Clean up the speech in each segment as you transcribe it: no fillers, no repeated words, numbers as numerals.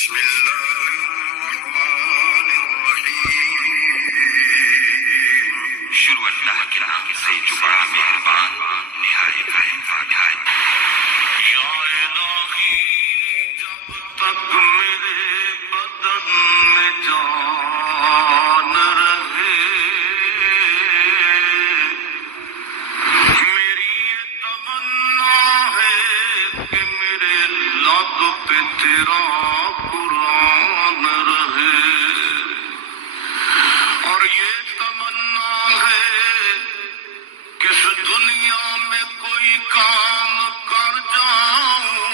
بسم اللہ الرحمن الرحیم۔ شروع اللہ کے نام سے جو بڑا مہربان نہایت رحم والا ہے۔ یا الہی جب تک میرے بدن میں جان رہے، میری یہ تمنا ہے کہ میرے لب پہ تیرا قرآن رہے، اور یہ تمنا ہے کہ اس دنیا میں کوئی کام کر جاؤں،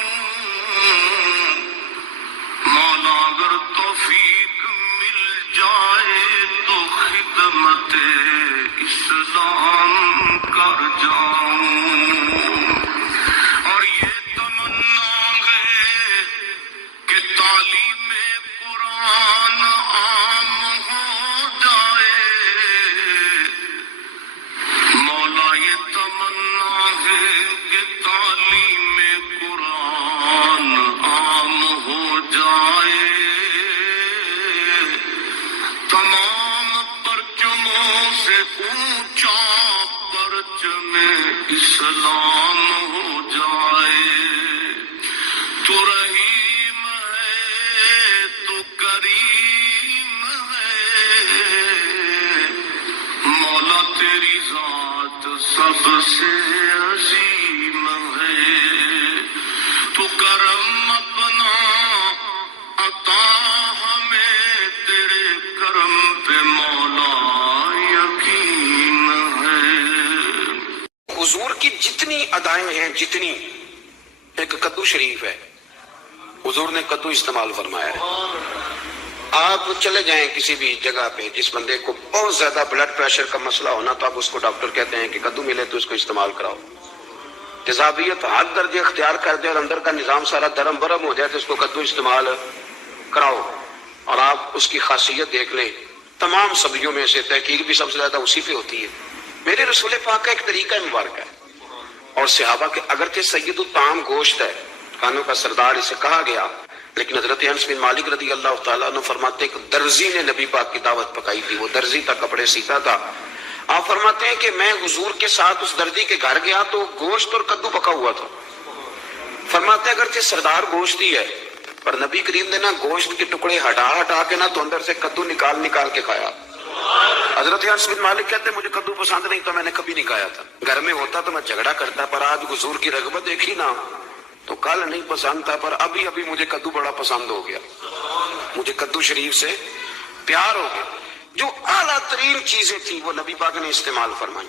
مولا اگر توفیق مل جائے تو خدمت اسلام کر جاؤں، اور یہ تمنا ہے کہ تعلیم قرآن عام ہو جائے، مولا یہ تمنا ہے کہ تعلیم قرآن عام ہو جائے، تمام پرچموں سے اونچا پرچم اسلام ہو جائے۔ تو رحیم ہے، تو کریم ہے، مولا تیری ذات سب سے عظیم ہے، تو کرم اپنا عطا ہمیں، تیرے کرم پہ مولا یقین ہے۔ حضور کی جتنی ادائیں ہیں، جتنی، ایک کدو شریف ہے، حضور نے کدو استعمال فرمایا ہے۔ آپ چلے جائیں کسی بھی جگہ پہ، جس بندے کو بہت زیادہ بلڈ پریشر کا مسئلہ ہونا، تو آپ اس کو ڈاکٹر کہتے ہیں کہ کدو ملے تو اس کو استعمال کراؤ۔ تیزابیت حد درجے اختیار کر دے اور اندر کا نظام سارا درم برم ہو جائے تو اس کو کدو استعمال کراؤ، اور آپ اس کی خاصیت دیکھ لیں۔ تمام سبزیوں میں سے تحقیق بھی سب سے زیادہ اسی پہ ہوتی ہے۔ میرے رسول پاک کا ایک طریقہ مبارک ہے، اور صحابہ کے اگرچہ سید الطعام گوشت ہے، کھانوں کا سردار اسے کہا گیا، لیکن حضرت انس بن مالک رضی اللہ تعالیٰ عنہ فرماتے ہیں کہ درزی نے نبی پاک کی دعوت پکائی تھی، وہ درزی تھا، کپڑے سیتا تھا۔ آپ فرماتے ہیں کہ میں حضور کے ساتھ اس درزی کے گھر گیا تو گوشت اور کدو پکا ہوا تھا۔ فرماتے ہیں اگرچہ سردار گوشت ہی ہے، پر نبی کریم نے نا گوشت کے ٹکڑے ہٹا کے نا تو اندر سے کدو نکال کے کھایا۔ حضرت انس بن مالک کہتے ہیں مجھے کدو پسند نہیں تو میں نے کبھی نہیں کھایا تھا، گھر میں ہوتا تو میں جھگڑا کرتا، پر آج حضور کی رغبت دیکھی نا تو کل نہیں پسند تھا، پر ابھی مجھے کدو بڑا پسند ہو گیا، مجھے کدو شریف سے پیار ہو گیا۔ جو اعلیٰ ترین چیزیں تھیں وہ نبی پاک نے استعمال فرمائی۔